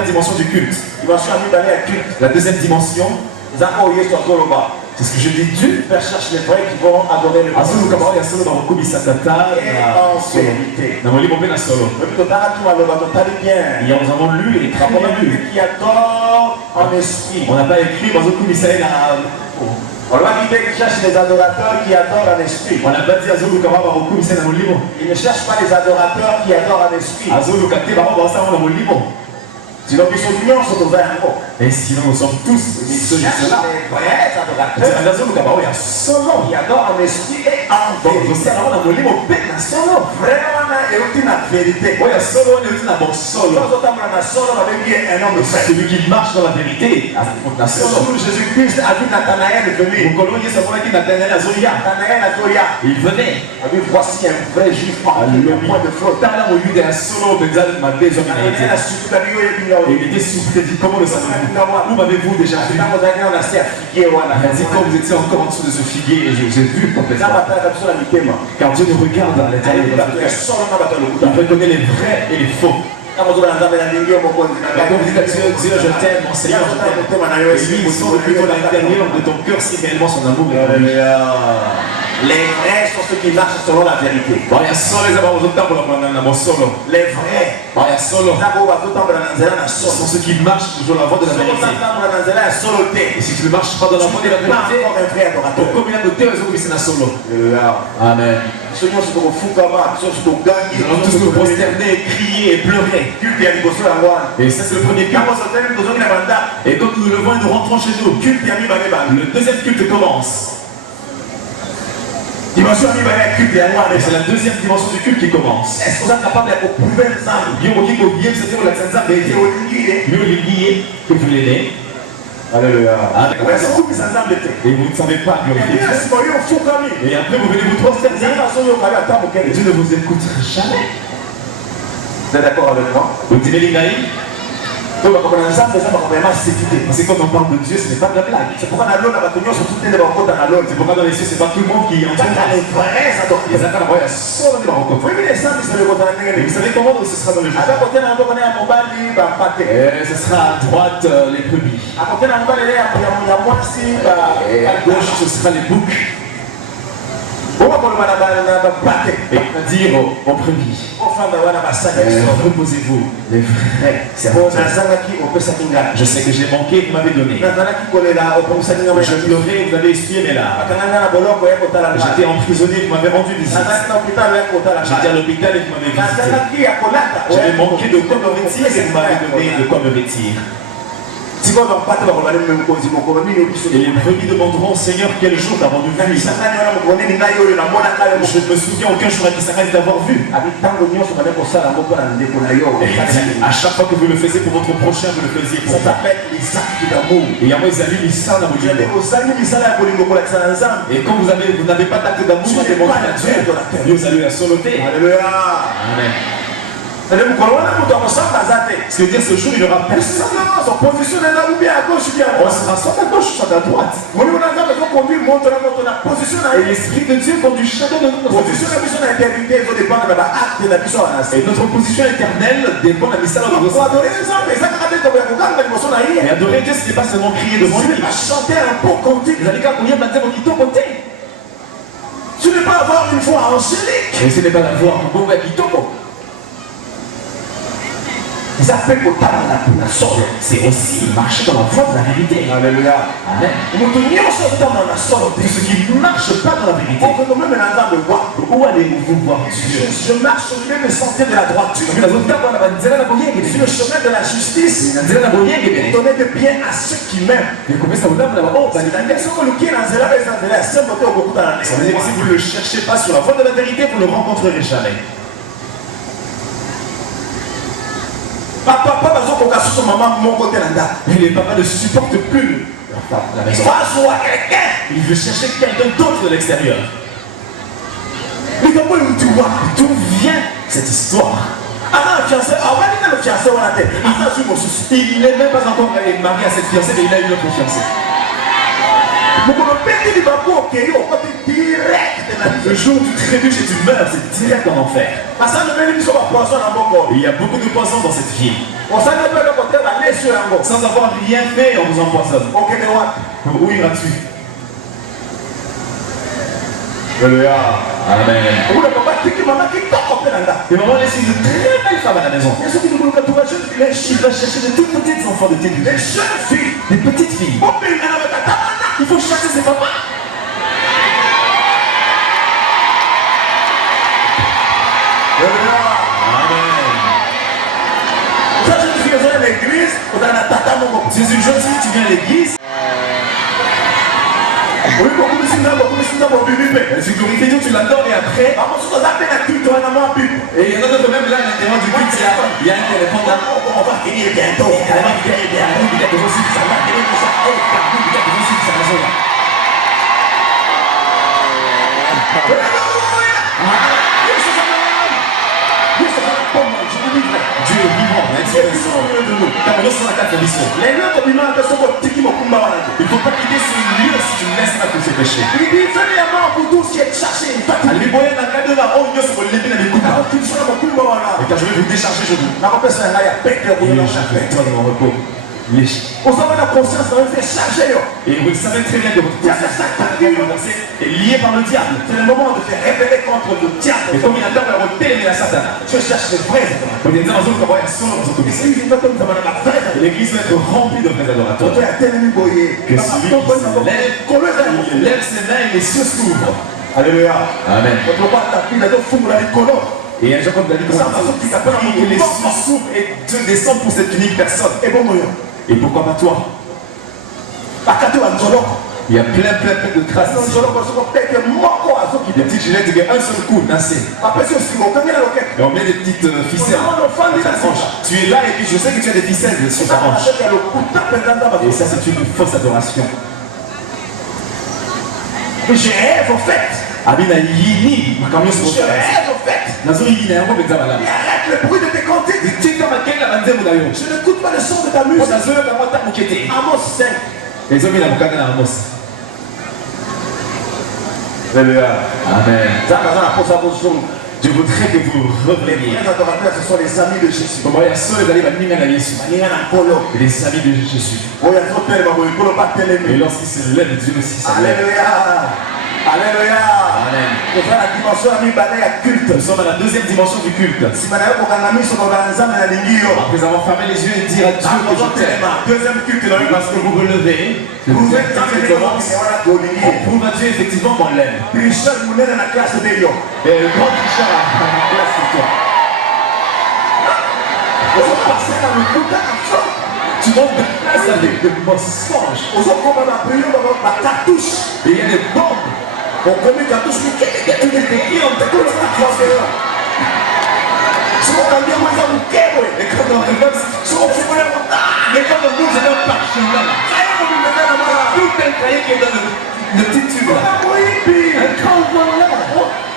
première dimension du culte. La deuxième dimension, c'est ce que je dis, Dieu cherche les vrais qui vont adorer le Azulu kama ya solo ba kobi satata en vérité. na molimo na solo. Il y a nous avons lu et les travaux lu. Qui adore en esprit. On n'a pas écrit bazo kobi saïla. On va dire qu'il cherche les adorateurs qui adorent en esprit. On n'a pas dit Azulu kama ba kobi saïla na molimo. Il ne cherche pas les adorateurs qui adorent en esprit. Azulu kate ba ba sa na molimo. Sinon, ils sont unions sont ouverts encore. Et sinon, nous sommes tous ceux qui sont là. Les vrais adorateurs qui adorent en esprit et en vérité. Vraiment, et la vérité. Celui qui marche dans la vérité. Jésus-Christ a vu Nathanaël venir. Nathanaël a Zoya. Il venait. A vu, voici un vrai juif parmi le point de faute. Nathanaël a su et il était surpris, dit comment le savez-vous? Où m'avez-vous déjà vu? Il a dit quand vous étiez encore en dessous de ce figuier et j'ai vu complètement. Car Dieu nous regarde à l'intérieur de notre cœur. Il reconnaît les vrais et les faux. Quand vous dites à Dieu, Dieu je t'aime, mon Seigneur je t'aime. Et lui il sent plutôt à l'intérieur de ton cœur si réellement son amour est pour lui. Les vrais sont ceux qui marchent selon la vérité. Les vrais sont ceux qui marchent toujours la voie de la vérité. Et si tu ne marches pas dans la voie de la vérité, combien de terres sont na solo? Amen. Nous allons tous nous prosterner, crier et pleurer. Et ça c'est le premier culte. Et quand nous nous levons et nous rentrons chez nous, le deuxième culte commence. Et c'est la deuxième dimension du culte qui commence. Est-ce que vous êtes capable de prouver ça? Que vous l'aidez. Alléluia. Et vous ne savez pas glorifier Dieu. Et après vous venez vous prosterner. Et Dieu ne vous écoute jamais. Vous êtes d'accord avec moi? Vous dites les c'est quand on parle de Dieu, ce n'est pas de la blague. C'est pourquoi dans les cieux, c'est pas tout le monde qui entend. Vous savez comment ce sera dans le jeu? Ce sera à droite les brebis. Et à gauche, ce sera les boucs. Et dire aux brebis, reposez-vous, les vrais serviteurs. Je sais que j'ai manqué, vous m'avez donné. Je pleurais, vous avez essuyé mes larmes. J'étais emprisonné, vous m'avez rendu visite. J'étais à l'hôpital et vous m'avez visité. J'avais manqué de quoi me vêtir et vous m'avez donné de quoi me vêtir. Et les brebis demanderont, Seigneur, quel jour t'as rendu vu? Je me souviens aucun jour à Kisangani d'avoir vu. Et à chaque fois que vous le faisiez pour votre prochain, vous le faisiez pour ça. Et il y a moi, et quand vous n'avez pas d'acte d'amour à démontrer à Dieu, vous allez la soloter. Alléluia. Amen. Ce qui veut dire ce jour il n'y aura personne. Son position est là ou bien à gauche ou bien à droite. On sera soit à gauche soit à droite. Et l'Esprit de Dieu conduit chacun de nous. Et notre position éternelle dépend de la mission de Dieu. Et adorer Dieu, ce n'est pas seulement crier devant lui. Chanter un beau cantique. Vous allez combien de matin au côté. Ce n'est pas avoir une voix angélique. Et ce n'est pas la voix en bon kitoko. C'est aussi marcher dans la voie de la vérité. Alléluia. Amen. Ceux qui ne marchent pas dans la vérité. Où allez-vous voir Dieu? Je marche sur le sentier de la droiture. Sur le chemin de la justice. Donner de bien à ceux qui m'aiment. Ça veut dire que si vous ne le cherchez pas sur la voie de la vérité, vous ne le rencontrerez jamais. Et les papas ne supportent plus la maison. Il veut chercher quelqu'un d'autre de l'extérieur. D'où vient cette histoire? Il n'est même pas encore marié à cette fiancée, mais il a une autre fiancée. Le jour où tu trébuches et tu meurs, c'est direct en enfer. Il y a beaucoup de poissons dans cette ville. Sans avoir rien fait, on vous empoisonne. Où iras-tu? Alléluia. Amen. Et maman laisse une très belle femme à la maison. Il va chercher de toutes petites enfants de tes les jeunes filles, des petites filles. Il faut chercher ses papas. Amen. Si c'est une jeune fille, tu viens à l'église. Tu glorifies Dieu, tu l'adores et après. Et il y en a d'autres même là à l'intérieur du culte, il y a un téléphone là. On va finir bientôt. Dieu est vivant, il faut pas quitter ce lieu si tu ne laisses pas tous ces péchés. Et quand je vais vous décharger, je vous. Toi dans mon repos. Et vous savez très bien que votre conscience est liée par le diable. C'est le moment de se révéler contre le diable. Et comme il a d'abord à retéler la Satan. Je cherche les vrais. L'église va être remplie de vrais adorateurs. Que celui qui lève ses mains et les cieux s'ouvrent. Alléluia. Amen. Et un jour comme David, et les cieux s'ouvrent et Dieu descend pour cette unique personne. Et pourquoi pas toi? Il y a plein de traces ici. Des petites gilettes qui ont un seul coup, nassé. Et on met des petites ficelles. Tu es là et puis je sais que tu as des ficelles sur ta hanche. Et ça c'est une fausse adoration. Je rêve au fait. Abina yini, makamyo Je rêve au fait. Nazuri yini yango beza malami. Et arrête le bruit de tes cantiques. Tika makela banzemo na yo. Je n'écoute pas le son de ta musique. Nazoyo ka mota mukete. Amos 5. Ezomi na mukanga na Amos. Alléluia. Amen. Amen. Je voudrais que vous reveniez. Les adorateurs, ce sont les amis de Jésus. Comment il y a ceux qui allaient venir à Jésus. Les amis de Jésus. Et lorsqu'il se lève, Dieu aussi se lève. Alléluia. Alléluia. Amen. Nous sommes à la dimension culte. Nous sommes à la deuxième dimension du culte. Après avoir fermé les yeux et dire à Dieu que je t'aime. Deuxième culte, parce que vous vous levez, on prouve à Dieu effectivement qu'on l'aime. Et le grand Richard a la classe sur toi. Tu montes de place avec des mensonges. Et il y a des bombes. On commet cartouche, mais quel est le pays on te connaît pas croiseur. Si on a bien moins à vous kéwé, Et quand on regarde, si on fait moins à mais quand on bouge dans le parchemin, tout un cahier qui est dans le petit tube là. Un grand là.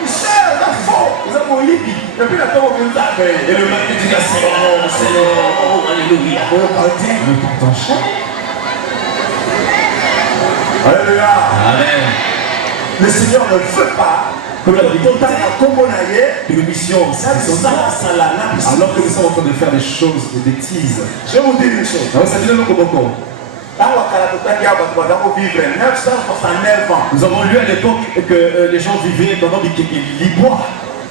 cher, c'est faux. Vous avez mon hippie. Et puis la tombe de ta veille. Et le matin, tu dis Seigneur, oh, alléluia. Le temps t'enchaîne. Alléluia. Amen. Le Seigneur ne veut pas que le total à Kombonaye, Une mission, alors que nous sommes en train de faire des choses, des bêtises. je vais vous dire une chose. Alors, ça dit le nom beaucoup. Nous avons lu à l'époque que les gens vivaient pendant qu'ils boivent.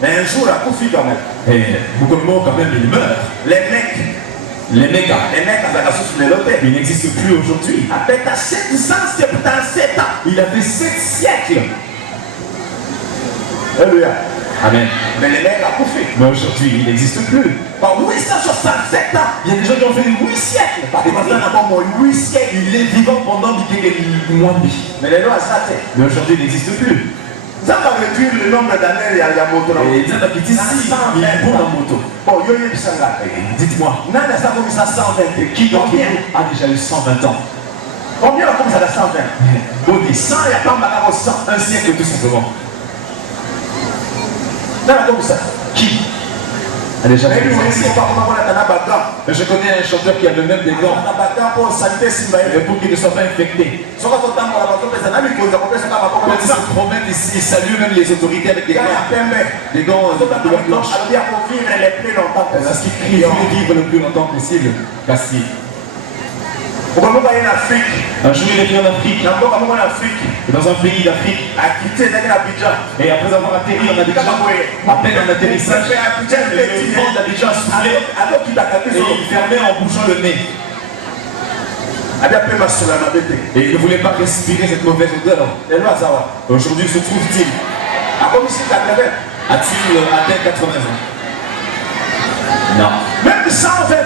Mais un jour, la coupe quand même. Et beaucoup de mots quand même, ils meurent. Les mecs, Les mégas, à sous les lotés. ils n'existent plus aujourd'hui. Avec à 777 ans. Il a fait 7 siècles. Alléluia. Amen. Mais les mecs à couper. Mais aujourd'hui, il n'existe plus. Par 867 ans. Il y a des gens qui ont fait 8 siècles. Parce que maintenant, on a moins 8 siècles. Il est vivant pendant moins de vie. Mais les lois, ça c'est. Mais aujourd'hui, il n'existe plus. Ça va réduire le nombre d'années, il y a moto. Et Dieu qui dit si, il est bon en moto. Bon, yo yo bisanga. Dites-moi, Nana ça comme ça 120. qui d'entre vous a déjà eu 120 ans? Combien comme ça 120? Au 10. 100, il n'y a pas mal à 100. Un siècle tout simplement. Nana comme ça. Qui a déjà Mais eu lui, 100 on ne sait siècles? pas comment on a un bagan. Je connais un chanteur qui avait même des gants On a un bagan pour santé Simbaï. pour qu'il ne soit pas infecté. Sur votre temps, on a besoin de ça. Nami, qu'on a besoin de ça. Quand il se promène ici, il salue même les autorités avec des Il y a gants. un Des gants de couleur blanche. Alors, il y a pour vivre les plus longtemps. Parce qu'il crie, il veut vivre le plus longtemps possible. Cassie. Un jour, il est venu en Afrique. Et dans un pays d'Afrique. Et après avoir atterri en Abidjan, à peine en atterrissage, le vent d'Abidjan a soufflé. Et il fermait en bougeant le nez. Et il ne voulait pas respirer cette mauvaise odeur. Aujourd'hui, se trouve-t-il? A-t-il atteint 80 ans? Non. Même 120 ans,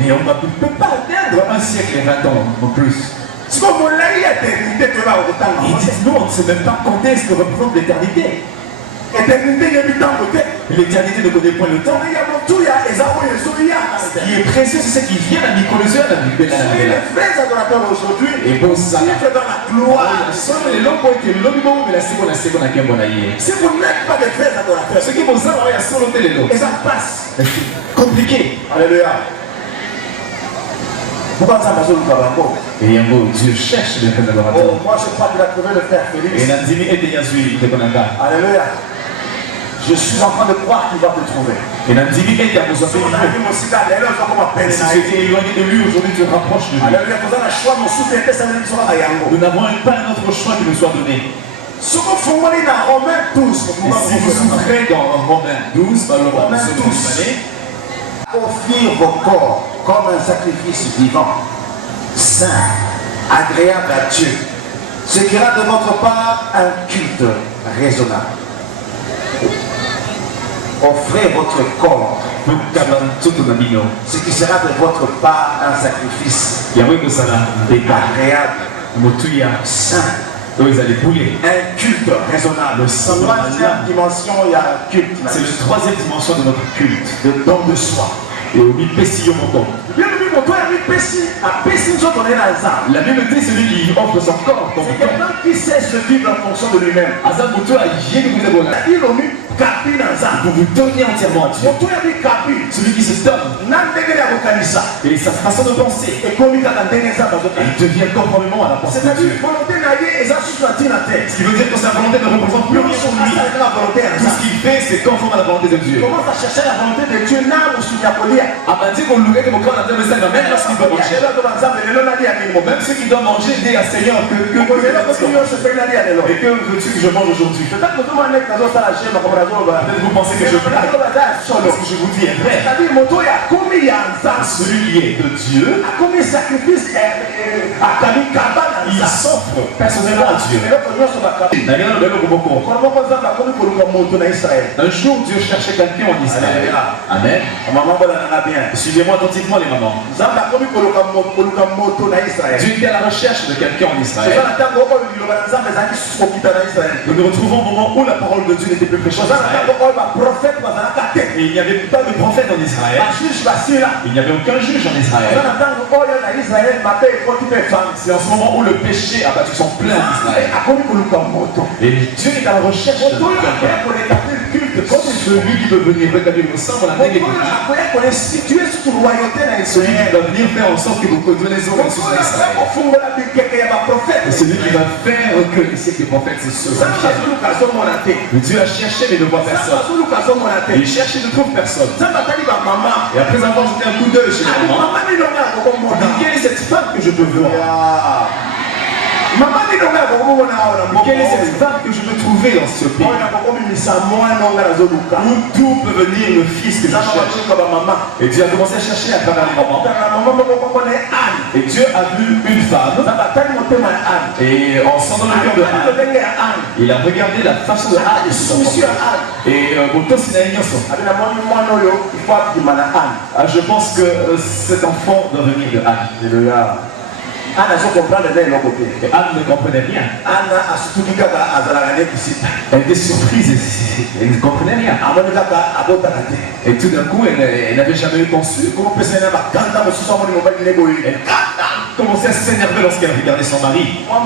Et on ne peut pas atteindre un siècle et 20 ans en plus. Il dit non, on ne sait même pas quand est-ce que représente l'éternité. L'éternité ne connaît point le temps. Ce qui est précieux, c'est ce qui vient à Nicolasien, à la les vrais adorateurs aujourd'hui, et bon, ça vivent dans la gloire. si vous n'êtes pas des vrais adorateurs, ce qui vous a, et ça passe. c'est compliqué. Alléluia. Pourquoi ça passe au Lukabango? Et un mot, Dieu cherche les vrais adorateurs. Oh, moi je crois qu'il a trouvé le frère Félix. Et Nandini et Deyazui, de Konanga. Alléluia. Je suis en train de croire qu'il va te trouver. Et Nandini et Deyazui. Si on a vu mon cigare, d'ailleurs, je vais m'appeler. Si tu étais éloigné de lui, aujourd'hui tu te rapproches de lui. Alléluia. Nous avons un choix, mon soutien, ça veut dire que Nous n'avons pas un autre choix qui nous soit donné. ce qu'on fait dans Romains 12, Et si vous souffrez dans Romains 12, Romains 12, offrir vos corps comme un sacrifice vivant, saint, agréable à Dieu, ce qui sera de votre part un culte raisonnable. Offrez votre corps, ce qui sera de votre part un sacrifice agréable, saint, un culte raisonnable. C'est la troisième dimension, il y a un culte. C'est la troisième dimension de notre culte, le don de soi. Et au Mipessi Yomoto. La Bible dit celui qui offre son corps comme c'est quelqu'un qui sait se vivre en fonction de lui-même. Vous vous donnez entièrement à Dieu. Celui qui se donne. Et sa façon de penser. Il devient conformément à la pensée de Dieu. Ce qui veut dire que sa volonté ne représente plus rien pour lui. Tout ce qu'il fait, c'est conforme à la volonté de Dieu. Commence à chercher la volonté de Dieu là où il y a même ceux qui doivent manger disent à Seigneur que veux-tu que je mange aujourd'hui? Peut-être vous pensez que je blague. Ce que je vous dis est vrai. Celui qui est de Dieu, il s'offre personnellement à Dieu. Un jour, Dieu cherchait quelqu'un en Israël. Amen. Suivez-moi attentivement les mamans. Dieu était à la recherche de quelqu'un en Israël. Nous nous retrouvons au moment où la parole de Dieu n'était plus prêchée. Et il n'y avait pas de prophète en Israël. Il n'y avait aucun juge en Israël. C'est en ce moment où le péché a battu son plein en Israël. Et Dieu est à la recherche de quelqu'un. Celui qui peut venir rétablir le sang, la négligence. Celui qui va venir faire en sorte que vous connaissez les hommes sous Israël. Et celui qui va faire que les siècles des prophètes se mais Dieu a cherché mais ne voit personne. Et il cherche et ne trouve personne. Et après avoir jeté un coup d'œil chez les mamans, il quelle est cette femme que je peux voir? Quelle est cette femme que je peux trouver dans ce pays? Où tout peut venir le fils que je cherche. Et Dieu a commencé à chercher à travers les mamans. Et Dieu a vu une femme. Et en sentant le cœur de Anne, il a regardé la façon de Anne. Et je pense que cet enfant doit venir de Anne. Et Anne ne comprenait rien. Elle était surprise, elle ne comprenait rien. Et tout d'un coup, elle n'avait jamais conçu. Elle commençait à s'énerver lorsqu'elle regardait son mari. Moi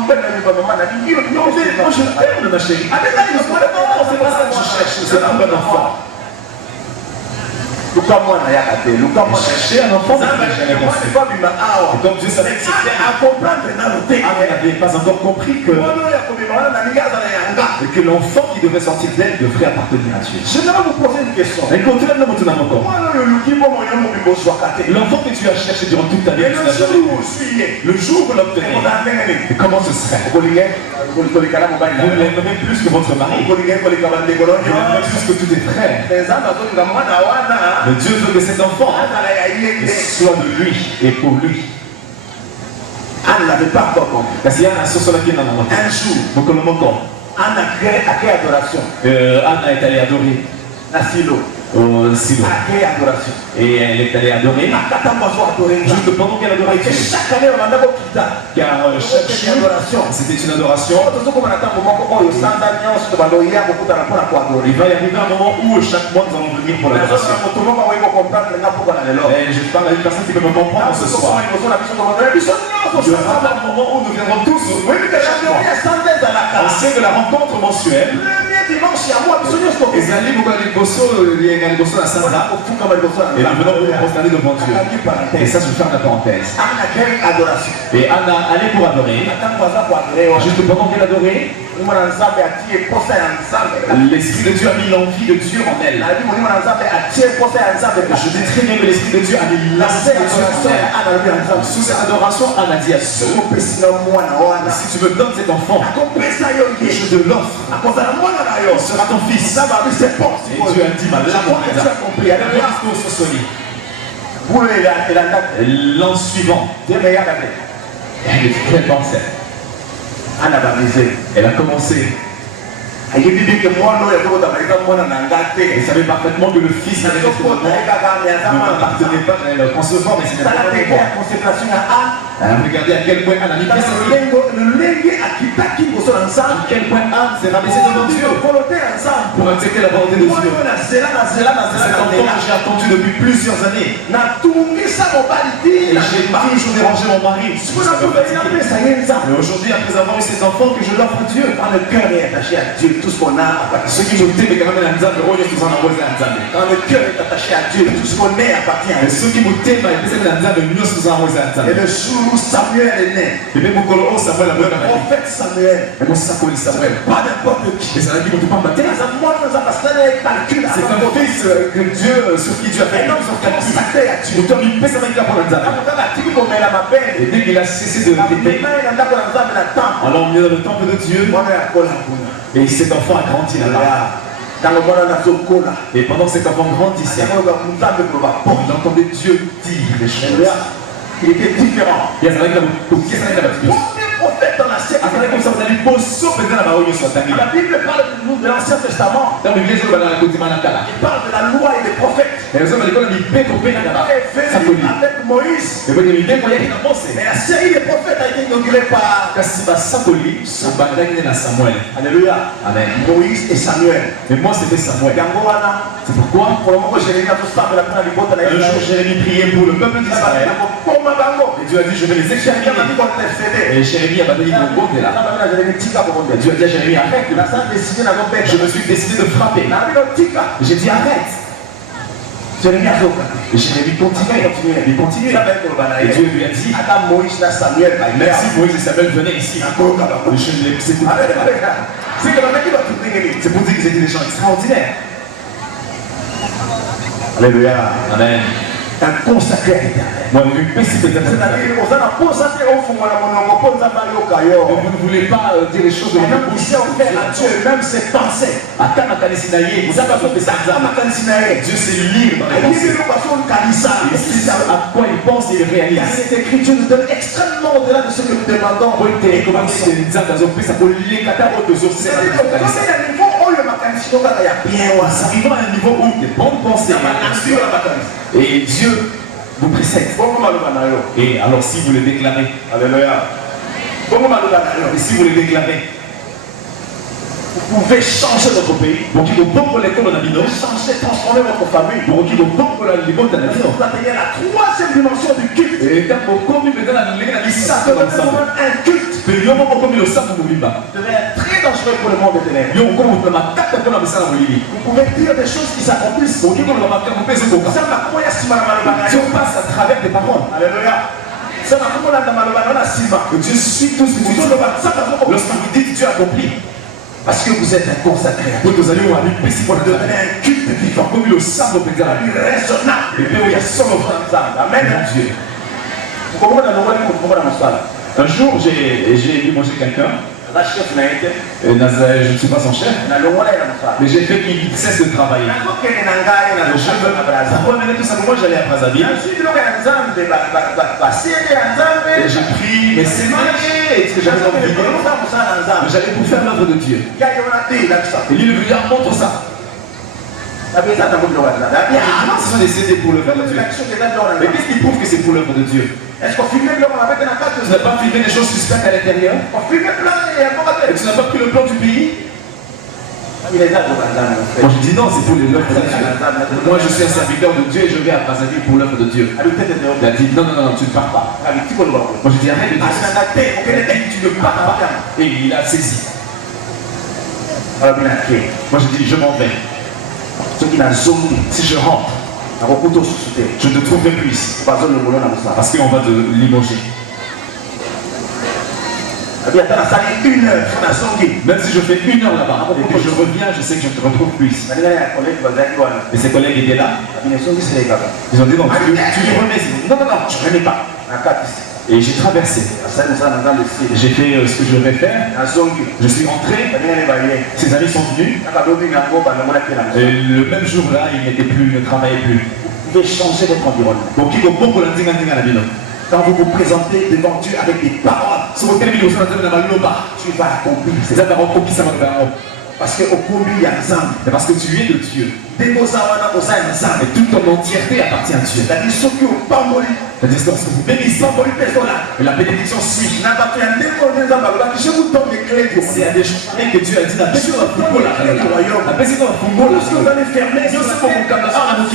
je t'aime ma chérie. C'est pas ça que je cherche, c'est un bon enfant. Chercher un enfant, et donc Dieu savait que c'était Anne n'avait pas encore compris que Et que l'enfant qui devait sortir d'elle devrait appartenir à Dieu. Je vais vous poser une question. L'enfant que tu as cherché durant toute ta vie, le jour où vous l'obtenez, comment ce serait? Vous l'aimerez plus que votre mari. Vous l'aimerez plus que tous tes frères. Mais Dieu veut que cet enfant soit de lui et pour lui. Anne n'avait pas encore compris. Un jour, Anne a créé adoration. Anne est allée adorer À Silo. au silo. A créé adoration. Et elle est allée adorer juste pendant qu'elle adorait Dieu. Chaque année, on a d'abord quitté. Car chaque jour, c'était une adoration. Il va y arriver un moment où chaque mois nous allons venir pour l'adoration. Et je parle à une personne qui peut me comprendre ce soir. Il y aura un moment où nous viendrons tous. On sait que la rencontre mensuelle, et nous venons nous prosterner devant Dieu. Et ça, je ferme la parenthèse. Et Anna allait pour adorer. Juste pendant qu'elle adorait, l'Esprit de Dieu a mis l'envie de Dieu en elle. Je dis très bien que l'Esprit de Dieu a mis l'envie de Dieu en elle. Sous cette adoration, Anna dit à Dieu, si tu me donnes cet enfant, je te l'offre. Il sera ton fils. Et Dieu a dit, l'an suivant, elle pensait. Elle a commencé. Elle savait parfaitement que le fils ne m'appartenait pas, elle le concevoir, mais ce n'était pas bon. Regardez à quel point Anne a mis place à quel point Anne s'est rabaissée devant Dieu pour accepter la volonté de Dieu. Cet enfant que j'ai attendu depuis plusieurs années. Et j'ai toujours dérangé mon mari. Et aujourd'hui, après avoir eu cet enfant, que je l'offre à Dieu. Quand le cœur est attaché à Dieu, tout ce qu'on a appartient. Ceux qui nous t'aiment, quand même, la nzambe, quand le cœur est attaché à Dieu, tout ce qu'on est appartient à Dieu. ceux qui nous t'aiment, ils pensent que la nzambe, nous sommes Et le jour où Samuel est né, et même au Samuel, le prophète Samuel, et mon Samuel, pas n'importe qui. et ça a dit que tu pas mater. C'est un fils que Dieu, sur qui Dieu a fait sur calcul. Tu dois lui payer sa main pour la nzambe. Et dès qu'il a cessé de t'aimer, alors on est dans le temple de Dieu. Et cet enfant a grandi là-bas. Et pendant que cet enfant grandissait, il entendait Dieu dire des choses. Il était différent. Il y a un prophète dans l'ancien testament. La Bible parle de l'Ancien Testament. Il parle de la loi et des prophètes. Avec Moïse. Mais la série des prophètes a été inaugurée par Alléluia. Amen. Moïse et Samuel. Mais moi c'était Samuel. C'est pourquoi un jour Jérémie priait pour le peuple d'Israël. Et Dieu a dit je vais les exterminer. Et Jérémie a battu le monde là. Et Dieu a dit à Jérémie arrête. Je me suis décidé de frapper. J'ai dit arrête. Jérémie continuait. Il continuait. Et Dieu lui a dit merci Moïse et Samuel venaient ici. C'est pour dire qu'ils étaient des gens extraordinaires. Alléluia. Amen. Un consacré à l'éternel. Moi, vous ne voulez pas dire les choses de la bouche. Même ses pensées. Dieu sait lire dans les pensées. Il sait à quoi il pense et il réalise. Cette écriture nous donne extrêmement au-delà de ce que nous demandons. Arrivant à un niveau où des bonnes pensées et Dieu vous précède. Et alors si vous les déclarez, Alléluia. Et si vous les déclarez, vous pouvez changer votre pays. pour qu'il vous pompe l'école en abino, Changer, transformer votre famille. pour qu'il vous pompe la liberté en abino. Vous atteignez la troisième dimension du culte. Et quand vous commis maintenant la légale à Ça peut être un culte. mais il y a un moment comme le sang vous vivez. Devient très dangereux pour le monde des ténèbres. Il y a encore une attaque pour la message vous vivez. Vous pouvez dire des choses qui s'accomplissent. Pour qu'il vous le remarque, vous pèsez beaucoup. Ça m'a comment est-ce que Dieu passe à travers des paroles. Alléluia. Ça m'a comment là dans ma Dieu Dieu suit tout ce que tu dis. Lorsque vous dites Dieu accomplit. Parce que vous êtes un consacré. Vous allez voir les principaux de un culte vivant comme le sang au pédale. Raisonnable. Et puis il y a son offrande. Amen. Mon Dieu. Un jour, j'ai dû manger quelqu'un. Je ne suis pas son chef. Mais j'ai fait qu'il cesse de travailler. Ça revenait tout simplement, j'allais à Brazzaville. Et j'ai pris mes séminaires, ce que j'avais envie de dire. Mais j'allais pour faire l'œuvre de Dieu. Et lui, il veut dire, montre ça. Ce sont des CD pour l'œuvre de Dieu. Mais qu'est-ce qui prouve que c'est pour l'œuvre de Dieu? Est-ce qu'on filme le Tu n'as pas filmé des choses suspectes à l'intérieur? Et tu n'as pas pris le plan du pays? Moi je dis non, c'est pour l'œuvre de Dieu. Moi je suis un serviteur de Dieu et je vais à Brazzaville pour l'œuvre de Dieu. Il a dit non, non, non, tu ne pars pas. Moi je dis arrête de dire ça. Tu ne pars pas. Et il a saisi. Moi je dis je m'en vais. Si je rentre, je ne te trouverai plus ici. Parce qu'on va te limoger. Même si je fais 1 heure là-bas, et puis je reviens, je sais que je ne te retrouve plus ici. Et ses collègues étaient là. Ils ont dit non, tu les remets. Non, non, non, je ne remets pas. Et j'ai traversé. J'ai fait ce que je devais faire. Je suis rentré. Ses amis sont venus. Et le même jour-là, il ne travaillait plus. Vous pouvez changer votre environnement. Quand vous vous présentez devant Dieu avec des paroles, tu vas accomplir. Parce qu'au Kombi, il y a un zang. Parce que tu es de Dieu. Et toute ton entièreté appartient à Dieu. C'est-à-dire ceux qui ont pas moli. C'est-à-dire que vous bénissez, la bénédiction suit. C'est à des choses que Dieu a dit la bénédiction dans le football. La bénédiction dans le football. Tout ce que vous allez fermer, tout ce que vous allez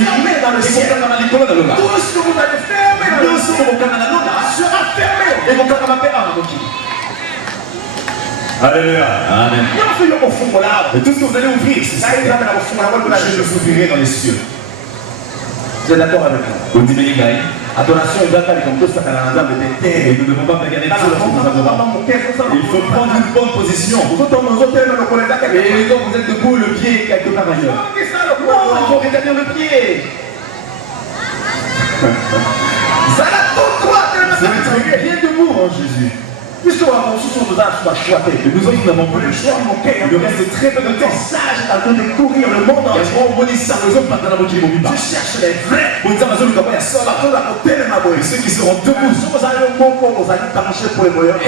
fermer dans le ciel. Tout ce que vous allez fermer sera fermé. Alléluia. Amen. Et tout ce que vous allez ouvrir, je le ouvrirai dans les cieux. Vous êtes d'accord avec moi? Adoration et et nous ne devons pas regarder tout le Il faut prendre une bonne position. Et quand vous êtes debout, le pied est quelque part ailleurs. Non, il faut regarder le pied. Vous êtes bien debout en Jésus. Puisque nous avons choisi. Nous autres, nous n'avons pas le choix. Il nous reste très peu de temps. Sage est en train de courir le monde entier. Je cherche les vrais. Et ceux qui seront debout.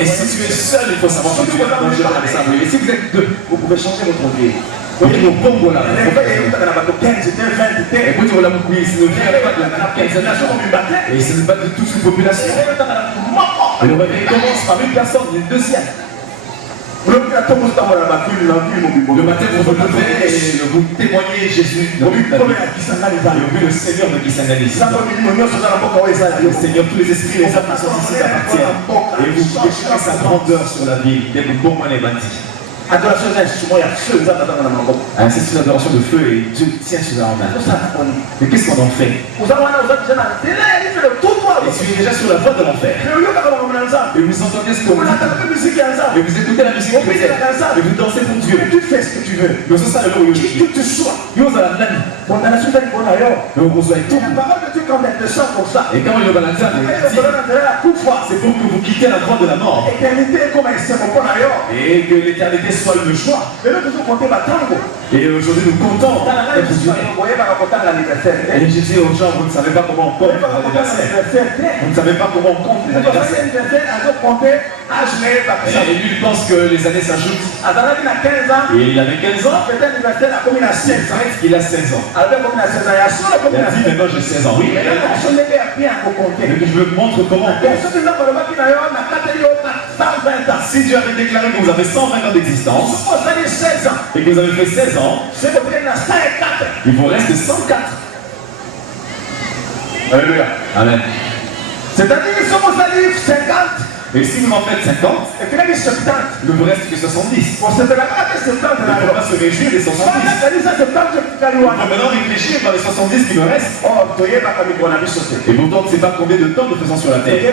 Et si tu es seul, il faut savoir que tu es dangereux. Et si vous êtes deux, vous pouvez changer votre vie. Et puis vous pouvez là. Et vous la oui, ce ne vient pas de la quinzaine. Et ce n'est pas de toute une population. Et le réveil commence par une personne, une deuxième. Le matin, vous vous levez et vous témoignez Jésus. Et vous le Seigneur de qui s'analyse. Le Seigneur, tous les esprits, les âmes qui sont ici appartiennent. Et vous déclarez sa grandeur sur la vie. Dès que bon les bandits. Adoration d'un instrument, il y a feu, c'est une adoration de feu et Dieu tient sur la main. Mais qu'est-ce qu'on en fait? Et tu es déjà sur la voie de l'enfer. Et vous entendez ce qu'on dit. Et vous écoutez la musique chrétienne. Et vous dansez pour Dieu. Tu fais ce que tu veux. Mais c'est ça le qui que tu sois. Mais on a la même. On a la suite avec mon ailleurs. Mais on reçoit tout. La parole de Dieu quand elle te sent comme ça. Et quand il est balançé, c'est pour que vous quittez la voie de la mort. L'éternité comme elle s'est mon ailleurs. Et que l'éternité soit une joie. Et aujourd'hui nous comptons. Et je dis aux gens, vous ne savez pas comment on compte l'anniversaire. Vous ne savez pas comment on compte les anniversaires. Et lui il pense que les années s'ajoutent. Et il avait 15 ans. Il a 16 ans. Il a dit maintenant j'ai 16 ans. Oui. Et je vous montre comment on compte. Si Dieu avait déclaré que vous avez 120 ans d'existence et que vous avez fait 16 ans, il vous reste 104. Alléluia. Amen. C'est-à-dire que si vous allez 50, et si vous en faites 50, il ne vous reste que 70. On ne peut pas se réjouir des 70. maintenant réfléchir par les 70 qui me restent. Et pourtant, on ne sait pas combien de temps nous faisons sur la terre.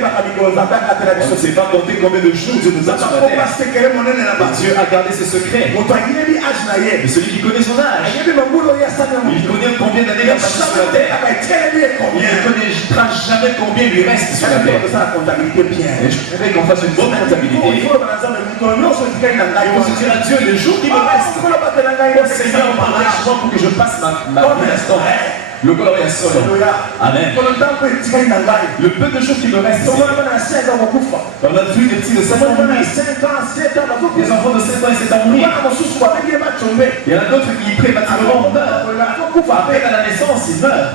On ne sait pas compter combien de jours Dieu nous a sur la terre. Et Dieu a gardé ses secrets. Et celui qui connaît son âge, il connaît combien d'années il a passé sur la terre. Il ne connaîtra jamais combien il lui reste sur la terre. Et je voudrais qu'on fasse une bonne comptabilité. Et on se dira, Dieu, le jour qui me reste, Seigneur, partage-moi pour que je passe ma vie instant. Le gloire est seul. Amen. Le peu de choses qui me restent. On a vu des petits de 5 ans mourir. Des enfants de 5 ans et 7 ans mourir. Il y en a d'autres qui prématurément meurent. Après à la naissance, ils meurent.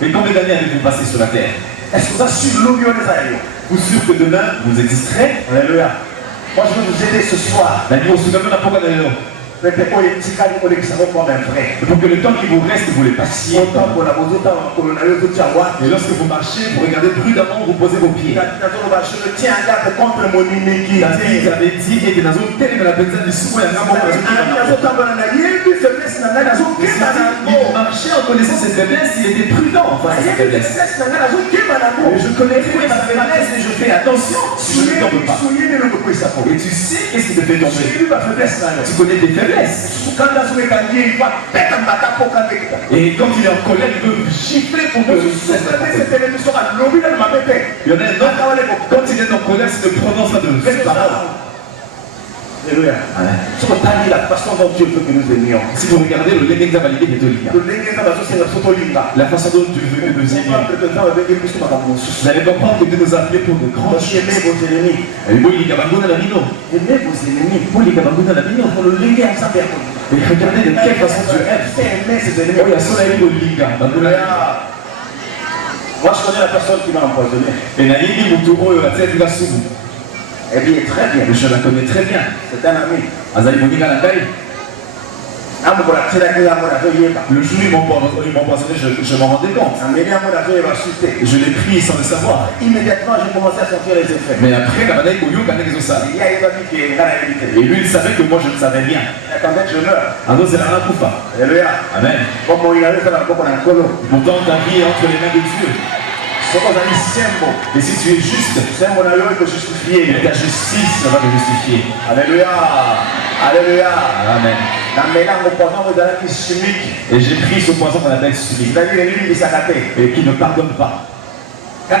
Mais combien d'années avez-vous passé sur la terre? Est-ce que vous assurez vous sûr que demain vous existerez? Alléluia. Moi je veux vous aider ce soir. Pour que le temps qui vous reste, vous les passiez. Et lorsque vous marchez, vous regardez prudemment, vous posez vos pieds. Je tiens en garde contre mon iniquité. David avait dit et que dans un tel la personne du soin, il marchait en connaissant ses faiblesses, il était prudent face à ses faiblesses. Je connais ma faiblesse et je fais attention si je ne tombe pas. Et tu sais qu'est-ce qui te fait tomber. Tu connais tes faiblesses. Et quand il est en colère, il veut gifler pour que il y en a un autre, quand il est en colère, c'est de prononcer de vraies paroles. Alléluia. La façon dont Dieu veut que nous aimions. Si vous regardez le Lengenza validé de Tolika, la façon dont Dieu veut que nous aimions, vous allez comprendre que Dieu nous a appelés pour de grands choses. Aimez vos ennemis. Aimez vos ennemis. Aimez vos ennemis. Et regardez de quelle façon Dieu aime. Aimez ses ennemis. Il y a son ami Olika. Moi je connais la personne qui m'a empoisonné. Et Naïdi Mouturo et la tête de la soubou. Elle vit très bien. Je la connais très bien. C'est un ami. Azali Monika Langai. Le jour où ils m'ont empoisonné, je m'en rendais compte. Je l'ai pris sans le savoir. Immédiatement, j'ai commencé à sentir les effets. Mais après, la bataille pour Yoka n'est que ça. Et lui, il savait que moi, je ne savais rien. Je meurs. Alors, c'est la Rakoufa. Alléluia. Amen. Pourtant, ta vie est entre les mains de Dieu. Et si tu es juste, et ta justice va te justifier. Alléluia. Alléluia. Amen. Et j'ai pris ce poison qu'on appelle chimique. Et qui ne pardonne pas. Et à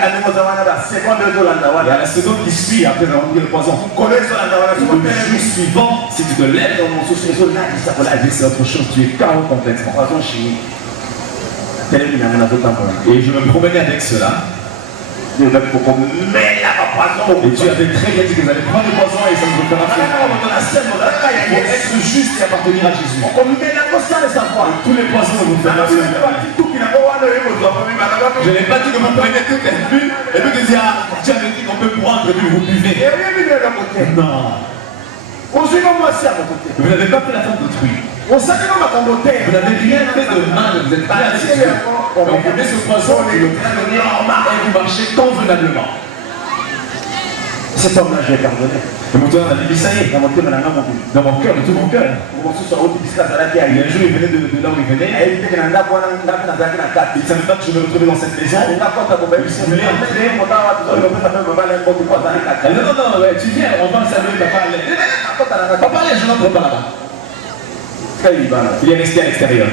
la seconde qui suit, après avoir pris le poison, le jour suivant, si tu te lèves, c'est autre chose, tu es carrément complètement. Et je me promenais avec cela. Et Dieu avait très bien dit que vous allez prendre le poison et ça ne vous fera pas. Pour être juste et appartenir à Jésus. Tous les poisons ne vous feront pas. Je n'ai pas dit que vous prenez tout et puis que tu avais dit qu'on peut prendre et puis vous buvez. Non. Vous n'avez pas pris la femme d'autrui. Vous n'avez rien fait de mal, vous êtes pas à Jésus. Donc vous mettez ce poison et le prenez et vous marchez convenablement. Cet homme-là, je l'ai pardonné. Et mon tour, on a dit, ça y est, dans mon cœur, de tout mon cœur. Et un jour, il venait de là où il venait. Il ne savait pas que je me retrouvais dans cette maison. Il voulait entrer. Non, ouais, tu viens, on va saluer papa. Papa, je n'entre pas là-bas. Il est resté à l'extérieur.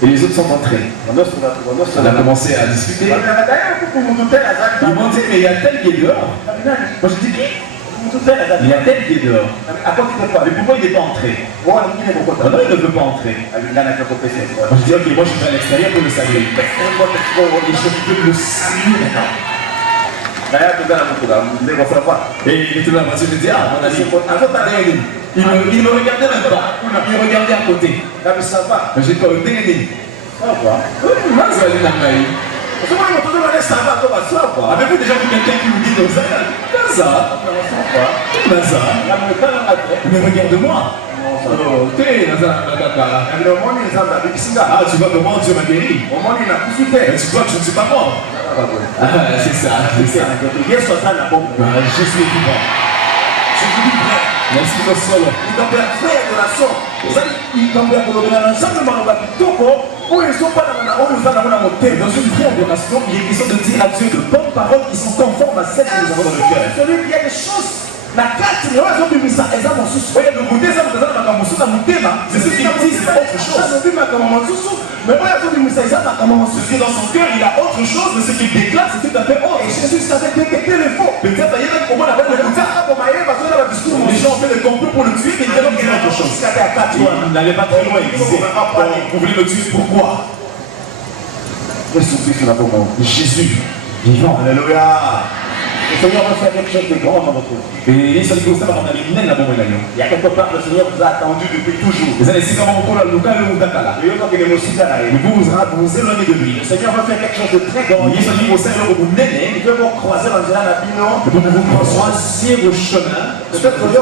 Et les autres sont entrés. On a commencé à discuter. Ils m'ont dit, mais il y a tel qui est dehors. Moi je dis qui? Il y a tel qui est dehors. Mais pourquoi il n'est pas entré? Non, il ne veut pas entrer. Moi je dis, ok, moi je vais à l'extérieur pour le saluer. Et je peux le saluer maintenant. Et il était dans la voiture, je dis, ah, mon ami, il ne me regardait même pas. Il regardait à côté. J'ai pas eu des avez-vous déjà vu quelqu'un qui vous dit comme ça? Mais regarde-moi. Ah, tu vois comment Dieu m'a guéri. Tu vois que je ne suis pas mort. C'est ça. Je suis vivant. Je suis vrai. Merci Kosolo. Il a fait adoration. Il a ensemble dans une vraie adoration, il est question de dire à Dieu de bonnes paroles qui sont conformes à celles que nous avons dans le cœur. Celui qui a des choses. La carte, c'est ce qui dit, c'est autre chose. Parce que dans son cœur, il a autre chose, mais ce qu'il déclare, c'est tout à fait autre. Et Jésus savait détecter les faux. Peut-être les gens ont fait des complots pour le tuer, mais il avait dit autre chose. Il n'allait pas très loin, il disait, vous voulez le tuer, pourquoi? Jésus vivant. Alléluia. Le Seigneur va faire quelque chose de grand dans votre vie. Il y a quelque part, le Seigneur vous a attendu depuis toujours. Mais vous vous éloignez de lui. Le Seigneur va faire quelque chose de très grand. Il veut vous croiser dans un abîme. Vous choisir vos chemins. Peut-être que vous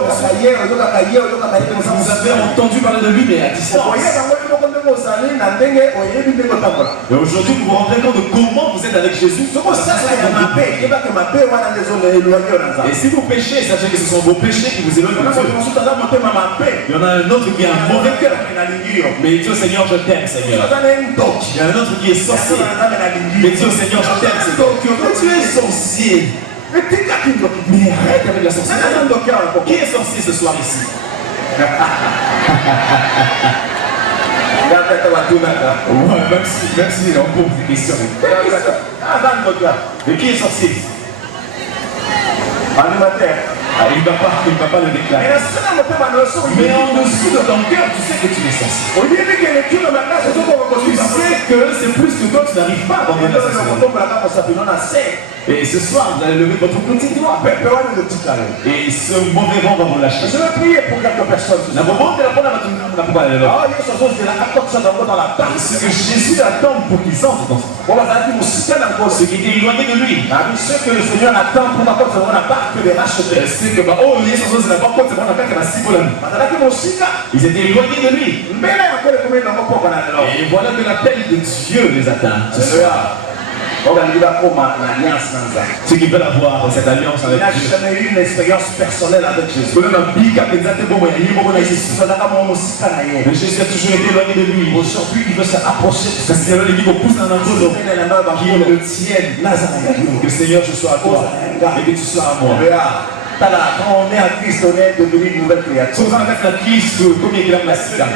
avez entendu parler de lui, mais à distance. Et aujourd'hui, vous vous rendez compte de comment vous êtes avec Jésus. Et si vous péchez, sachez que ce sont vos péchés qui vous éloignent de Dieu. Il y en a un autre qui a un mauvais cœur. Mais il dit au Seigneur, je t'aime, Seigneur. Il y a un autre qui est sorcier. Mais il dit au Seigneur, je t'aime, Seigneur. Tu es sorcier. Mais arrête avec la sorcière. Qui est sorcier ce soir ici? Ouais, merci, on pose des questions. Mais qui est sorcier? Animateur. Il ne va pas le déclarer. Mais en dessous de ton cœur, tu sais que tu es sorcier. Tu sais que c'est plus que toi, tu n'arrives pas à abandonner la sorcellerie. Et ce soir, vous allez lever votre petit doigt. Et ce mauvais vent va vous lâcher. Je vais prier pour quelques personnes. Ce que Jésus attend pour qu'ils entrent dans ce qui était éloigné de lui. Ce que le Seigneur attend pour c'est que ils étaient éloignés de lui. Et voilà que l'appel de Dieu les atteint. Ceux qui veulent avoir cette alliance avec Dieu. Il n'a jamais eu une expérience personnelle avec Jésus. Mais Jésus a toujours été éloigné de lui. Aujourd'hui, il veut s'approcher. Parce que il pousse un enveloppe qui le tienne. Que Seigneur, je sois à toi et que tu sois à moi. Quand on est à Christ, on est devenu une nouvelle créature.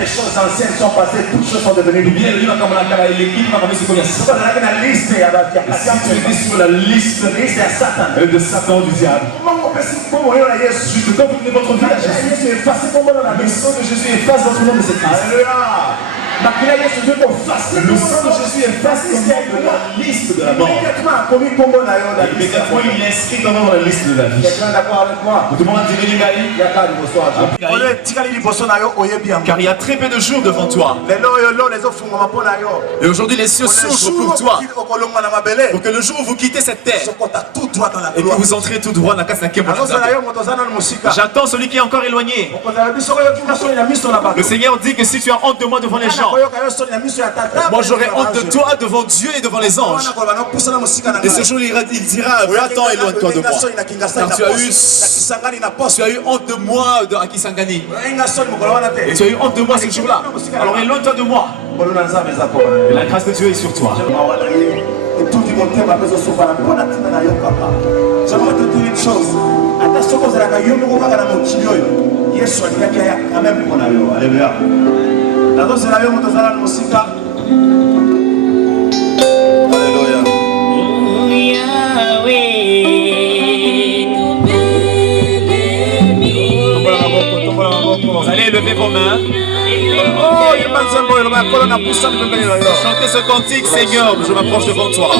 Les choses anciennes sont passées, toutes choses sont devenues nouvelles. Si tu étais sur la liste de Satan, du diable, juste quand vous venez votre vie à Jésus, le sang de Jésus efface votre nom de cette liste. Le sang de Jésus efface ton nom de la liste de la mort. Immédiatement, il inscrit ton nom dans la liste de la vie. Tout le monde a dit car il y a très peu de jours devant toi. Et aujourd'hui, les cieux s'ouvrent pour toi. Pour que le jour où vous quittez cette terre et que vous entrez tout droit dans la case. J'attends celui qui est encore éloigné. Le Seigneur dit que si tu as honte de moi devant les gens, moi j'aurai honte de toi devant Dieu et devant les anges. Et ce jour il dira, va-t'en éloigne-toi de moi. Car tu as eu honte de moi à Kisangani. Et tu as eu honte de moi ce jour-là. Alors éloigne-toi de moi. Et la grâce de Dieu est sur toi. J'aimerais te dire une chose. Alléluia. Vous allez lever vos mains. Chantez ce cantique, Seigneur, je m'approche devant toi.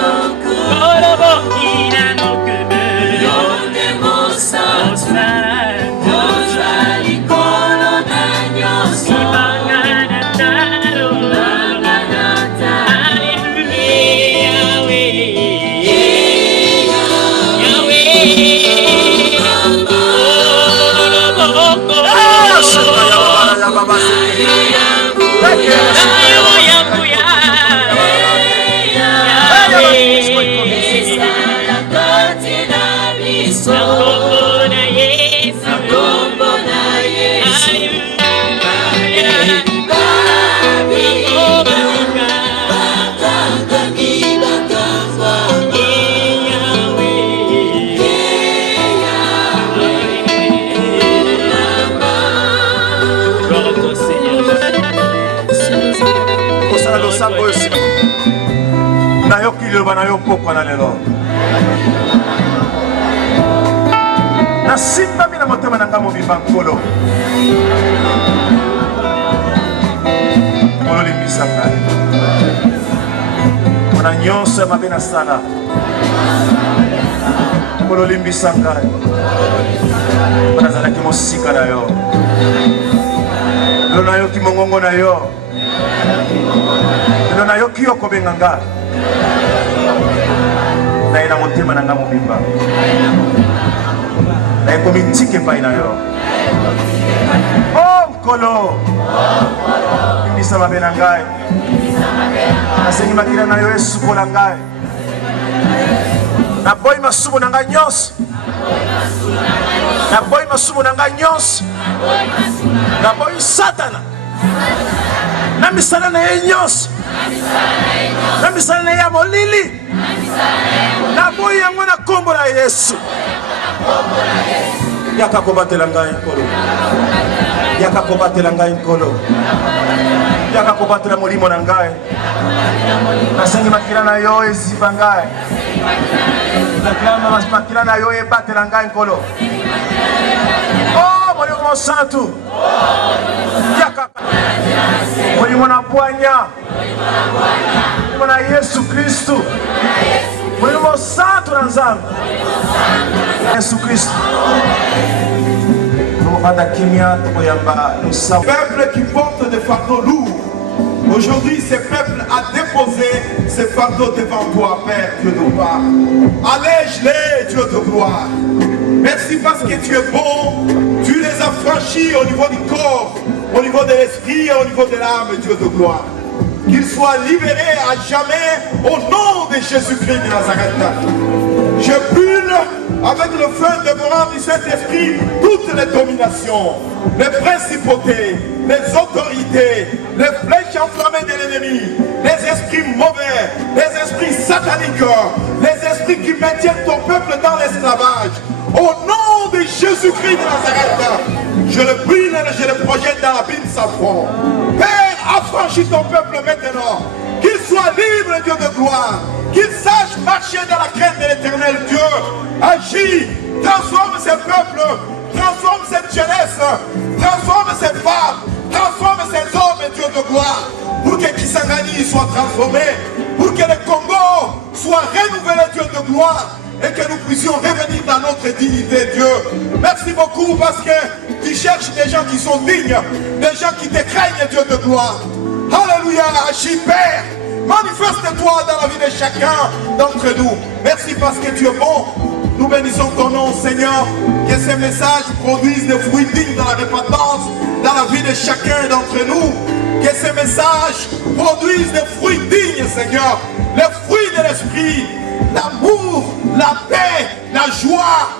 Oh mokili bana yo pokwa na lelo. Na simba mina motema nanga mobimba nkolo. Nkolo limbisa ngai. Mona nyonso mabe na sala. Nkolo limbisa ngai. Mona zalaki mosika na yo. Lelo na yo ki mongongo na yo. Lelo na yo ki okobenga ngai. Na ina motema nanga mobimba. Na ekomi ntike pai na yo. Oh nkolo. Limbisa mabe na ngai. Nasengi makila na yo esukola ngai. Naboyi masumu na ngai nyonso. Naboyi masumu na ngai nyonso. Naboyi Satana. Na misala na ye nyonso. Na misala na ya molili. Naboyi yango na kombo na Yesu. Yaka kobatela ngai nkolo. Yaka kobatela ngai nkolo. Yaka kobatela molimo na ngai. Nasengi makila na yo eziba ngai. Makila na yo ebatela ngai nkolo. Oh molimo santu. Yaka molimo na poanya. Molimo na Yesu Kristu. Molimo santu na Nzambe. Yesu Kristu. Peuple qui porte des fardeaux lourds. Aujourd'hui, ce peuple a déposé ces fardeaux devant toi, Père, Dieu de gloire. Allège-les, Dieu de gloire. Merci parce que tu es bon. Tu les as franchis au niveau du corps, au niveau de l'esprit et au niveau de l'âme, Dieu de gloire. Qu'ils soient libérés à jamais au nom de Jésus-Christ de Nazareth. Je brûle avec le feu dévorant du Saint-Esprit toutes les dominations, les principautés, les autorités, les flèches enflammées de l'ennemi, les esprits mauvais, les esprits sataniques, les esprits qui maintiennent ton peuple dans l'esclavage. Au nom de Jésus-Christ de Nazareth, je le brûle et je le projette dans l'abîme sans fond. Père, affranchis ton peuple maintenant, qu'il soit libre, Dieu de gloire, qu'il sache marcher dans la crainte de l'Éternel Dieu. Agis, transforme ce peuple, transforme cette jeunesse, transforme ces femmes, transforme ces hommes, Dieu de gloire, pour que Kisangani soit transformé, pour que le Congo soit renouvelé, Dieu de gloire, et que nous puissions revenir dans notre dignité, Dieu. Merci beaucoup parce que tu cherches des gens qui sont dignes, des gens qui te craignent, Dieu de gloire. Alléluia, agis, Père. Manifeste-toi dans la vie de chacun d'entre nous. Merci parce que tu es bon. Nous bénissons ton nom, Seigneur. Que ces messages produisent des fruits dignes dans la repentance, dans la vie de chacun d'entre nous. Que ces messages produisent des fruits dignes, Seigneur. Les fruits de l'esprit, l'amour, la paix, la joie,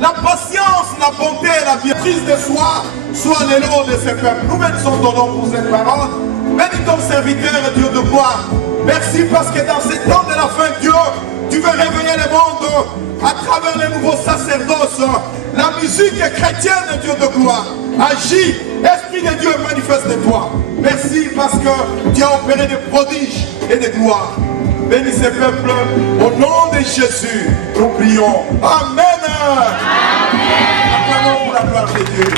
la patience, la bonté, la maîtrise de soi, soit le nom de ces peuples. Nous bénissons ton nom pour cette parole. Bénis ton serviteur, Dieu de gloire. Merci parce que dans ces temps de la fin, Dieu, tu veux réveiller le monde à travers les nouveaux sacerdoces, la musique chrétienne, Dieu de gloire. Agis, Esprit de Dieu, manifeste-toi. Merci parce que tu as opéré des prodiges et des gloires. Bénis ces peuples, au nom de Jésus, nous prions. Amen. Acclamons pour la gloire de Dieu.